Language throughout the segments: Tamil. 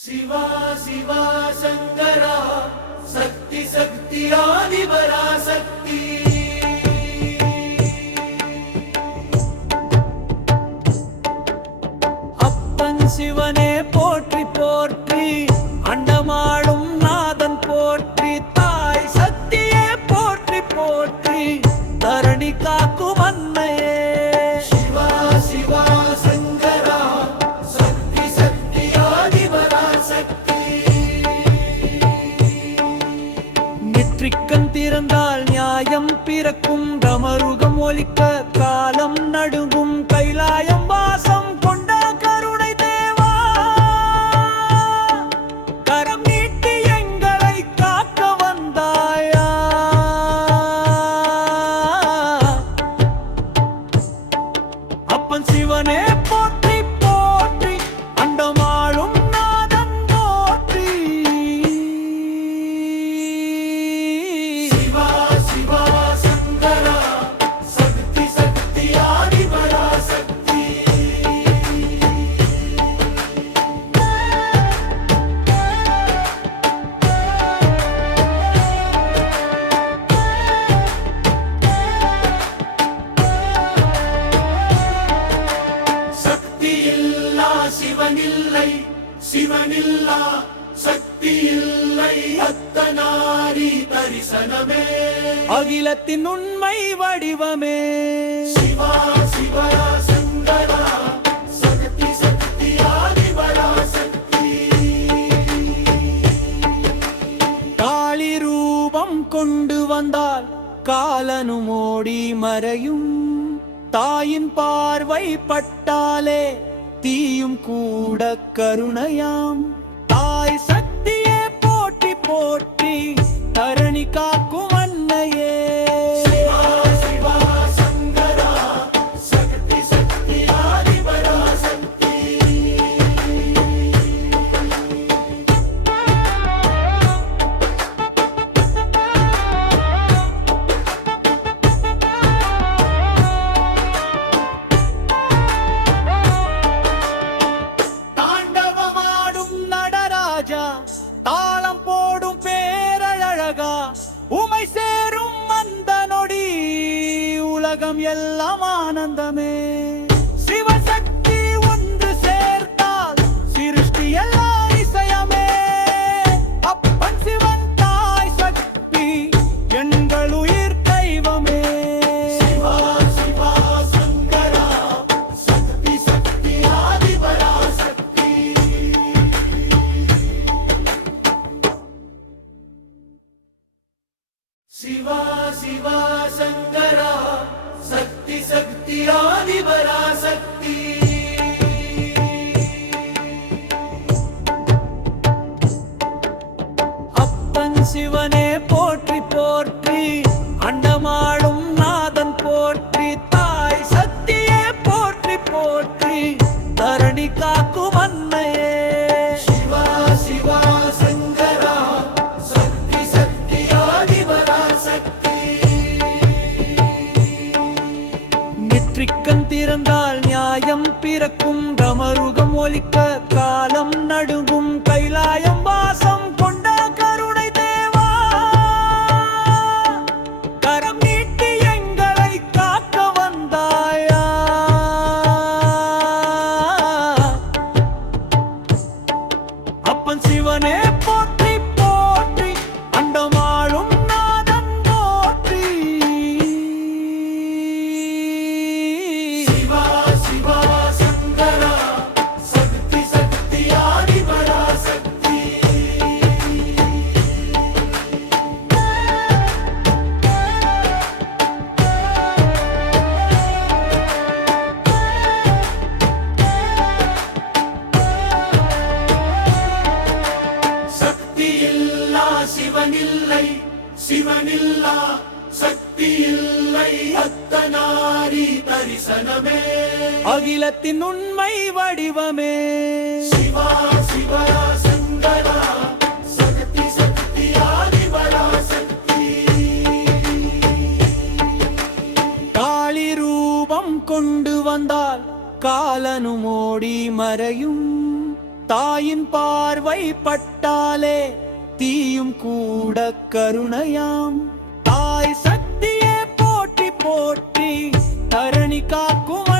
சிவா சிவா சங்கரா சக்தி சக்தி ஆதிபரா சக்தி. அப்பன் சிவனே போற்றி போற்றி நெற்றிக்கண் திறந்தால் நியாயம் பிறக்கும். தமருகம் ஒலிக்க காலம் நடுங்கும். கைலாயம் சிவனில்லா சக்தி இல்லை அத்தனாரி தரிசனமே. அகிலத்தின் உண்மை வடிவமே. சிவா சிவா சங்கரா சக்தி சக்தி ஆதிபரா சக்தி. காளி ரூபம் கொண்டு வந்தால் காலனும் ஓடி மறையும். தாயின் பார்வை பட்டாலே தீயும் கூட கருணையாம். தாய் சக்தி ராஜா தாளம் போடும் பேரழகா உமை சேரும் அந்த நொடி உலகம் எல்லாம் ஆனந்தமே. சிவா சிவா சங்கரா சக்தி சக்தி ஆதிபரா சக்தி. அப்பன் சிவனே போற்றி போற்றி அண்டமாடும் நாதன் போற்றி தாய் சக்தியே போற்றி போற்றி தரணி காக்கும் கண் திறந்தால் நியாயம் பிறக்கும். டமருகம் ஒலிக்க காலம் நடுங்கும். சிவனில்லா சக்தி இல்லை அத்தனாரி தரிசனமே. அகிலத்தின் உண்மை வடிவமே. சிவா சிவா சங்கரா சக்தி சக்தி ஆதிபரா சக்தி. காளி ரூபம் கொண்டு வந்தால் காலனும் ஓடி மறையும். தாயின் பார் பார்வை பட்டாலே தீயும் கூட கருணையாம். தாய் சக்தியே போட்டி போட்டி தரணி காக்கும்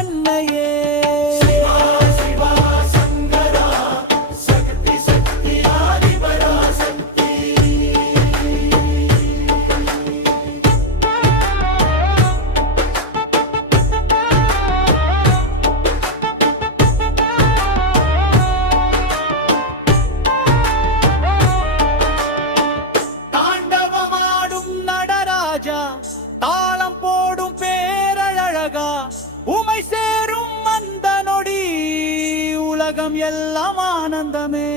ராஜா தாளம் போடும் பேரழகா உமை சேரும் அந்த நொடி உலகம் எல்லாம் ஆனந்தமே.